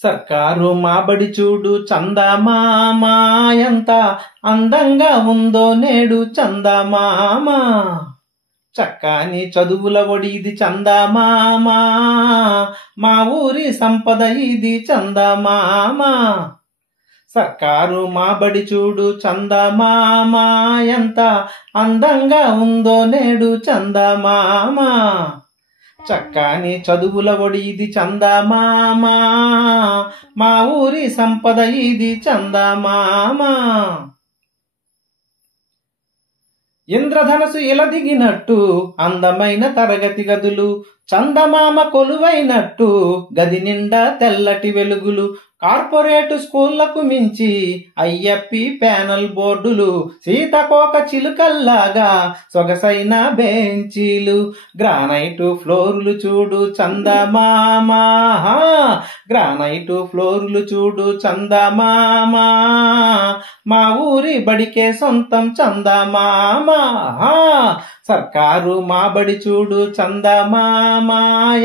సర్కారు మా బడి చూడు చందమామ ఎంత అందంగా ఉందో నేడు చందమామ. చక్కని చదువుల ఒడి ఇది చందమామ, మా ఊరి సంపద ఇది చందమామ. సర్కారు మా బడి చూడు చందమామ ఎంత అందంగా ఉందో నేడు చందమామ. చక్కని చదువుల ఒడి ఇది చందమామ, మా ఊరి సంపద ఇది చందమామ. ఇంద్రధనసు ఇలదిగినట్టు అందమైన తరగతి గదులు, చందమామ కొలువైనట్టు గది నిండా తెల్లటి వెలుగులు. కార్పొరేటు స్కూళ్లకు మించి ఐఎఫ్పి ప్యానల్ బోర్డులు, సీతకోక చిలుకల్లాగా సొగసైన బెంచీలు. గ్రానైటు ఫ్లోర్లు చూడు చందమామ, గ్రానైటు ఫ్లోర్లు చూడు చందమామ, మా ఊరి బడికే సొంతం చందమామ. సర్కారు మా బడి చూడు చందమామ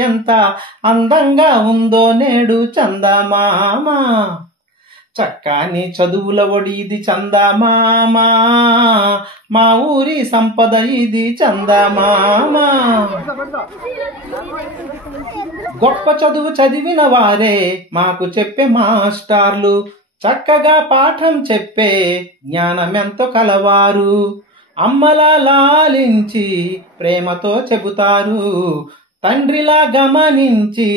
ఎంత అందంగా ఉందో నేడు చందమామ. చక్కని చదువుల ఒడి ఇది చందమామ, మా ఊరి సంపద ఇది చందమామ. గొప్ప చదువు చదివిన వారే మాకు చెప్పే మాస్టార్లు, చక్కగా పాఠం చెప్పే జ్ఞానమెంతో కలవారు. అమ్మలా లాలించి ప్రేమతో చెబుతారు, తండ్రిలా గమనించి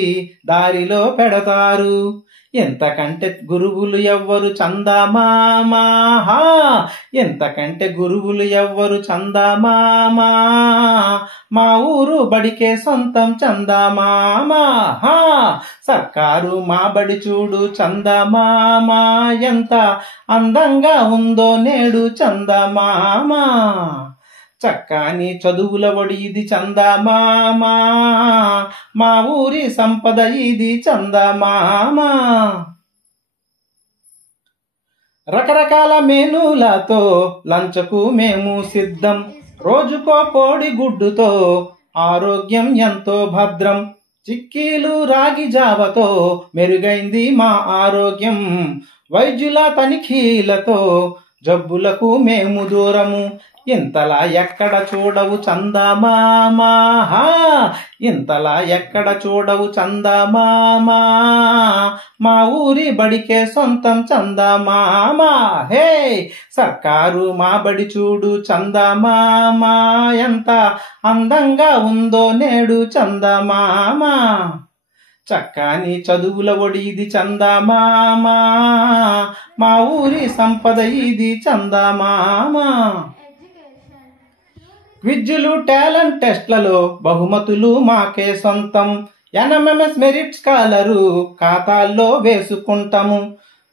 దారిలో పెడతారు. ఎంతకంటే గురువులు ఎవ్వరు చందమామ, ఎంతకంటే గురువులు ఎవ్వరు చందమామ, మా ఊరు బడికే సొంతం చందమామ. సర్కారు మా బడి చూడు చందమామ ఎంత అందంగా ఉందో నేడు చందమామ. చక్కని చదువుల ఒడి ఇది చందమామ, మా ఊరి సంపద ఇది చందమామ. రకరకాల మెనూలతో లంచకు మేము సిద్ధం, రోజుకో కోడి గుడ్డుతో ఆరోగ్యం ఎంతో భద్రం. చిక్కీలు రాగి జావతో మెరుగైంది మా ఆరోగ్యం, వైద్యుల తనిఖీలతో జబ్బులకు మేము దూరము. ఇంతలా ఎక్కడ చూడవు చందమామ, ఇంతలా ఎక్కడ చూడవు చందమామ, మా ఊరి బడికే సొంతం చందమామ. హే సర్కారు మా బడి చూడు చందమామ ఎంత అందంగా ఉందో నేడు చందమామ. చక్కని చదువుల ఒడి ఇది చందమామ, మా ఊరి సంపద ఇది చందమామ. క్విజ్లు టాలెంట్ టెస్ట్లలో బహుమతులు మాకే సొంతం, ఎన్ఎంఎంఎస్ మెరిట్ స్కాలరు ఖాతాల్లో వేసుకుంటాము.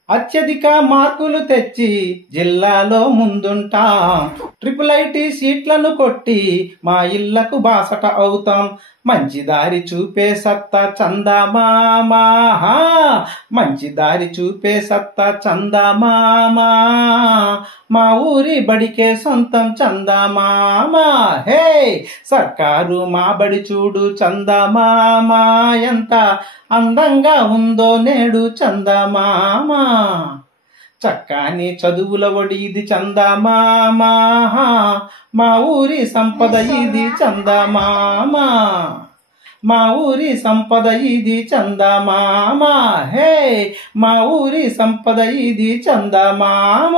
అత్యధిక మార్కులు తెచ్చి జిల్లాలో ముందుంటాం, ట్రిపుల్ ఐటీ సీట్లను కొట్టి మా ఇళ్లకు బాసట అవుతాం. మంచి దారి చూపే సత్తా చందమామ, మంచి దారి చూపే సత్తా చందమామ, మా ఊరి బడికే సొంతం చందమామ. హే సర్కారు మా బడి చూడు చందమామ ఎంత అందంగా ఉందో నేడు చందమామ. చక్కని చదువుల ఒడి ఇది చందమామ, మా ఊరి సంపద ఇది చందమామ, మా ఊరి సంపద ఇది చందమామ. హే మా ఊరి సంపద ఇది చందమామ.